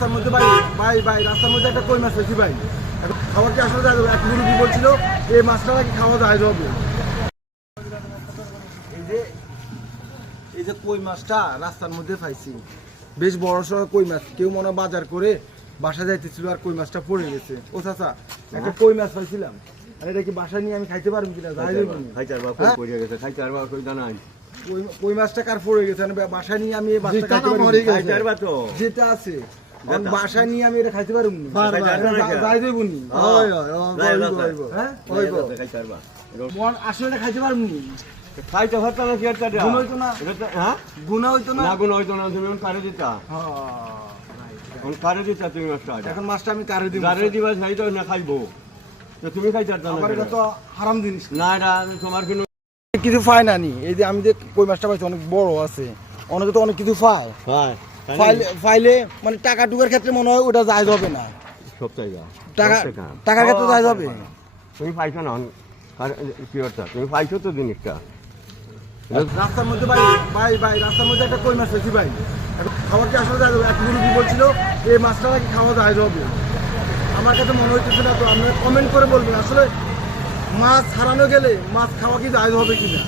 রাস্তার মধ্যে ভাই ভাই ভাই রাস্তার মধ্যে একটা কই মাছ পেয়েছি ভাই। এখন খাবার কি আসলে যায় এক মুরগি বলছিল এই মাছটা নাকি খাওয়া যায় হবে। এই যে কই মাছটা রাস্তার মধ্যে পাইছি, বেশ বড় সড়ো কই মাছ। কেউ মনে বাজার করে বাসা যাইতেছিল আর কই মাছটা পড়ে গেছে। ও চাচা একটা কই মাছ পাইছিলাম, আর এটা কি বাসা নিয়ে আমি খাইতে পারবো কিনা? কই মাছটা কার পড়ে গেছে বাসা নিয়ে আমি যেটা আছে বাসা নিয়ে আমি এটা খাইতে পারবো আসলে খাইতে পারবো নি। এখন মাছটা আমি কারে দিবা না খাইবো তুমি খাইতে হারাম জিনিস না, তোমার কিছু পায় না নি। এই যে আমি যে কই মাছটা পাইছি অনেক বড় আছে, অনেকে তো অনেক কিছু পায়। পাইলে মানে টাকা টুকার ক্ষেত্রে মনে হয় ওটা যায় হবে না, সব জায়গা টাকার ক্ষেত্রে যায় হবে। তুমি পাইছো না তুমি পাইছো তো জিনিসটা রাস্তার মধ্যে ভাই ভাই ভাই রাস্তার মধ্যে একটা কই মাছ পেয়েছি ভাই। এখন খাবার কি আসলে যায় এক মুরগি বলছিল এই মাছটা নাকি খাওয়া যায় হবে। আমার কাছে মনে হইতেছে না, তো আপনি কমেন্ট করে বলবেন আসলে মাছ হারানো গেলে মাছ খাওয়া কি যায় হবে কিনা।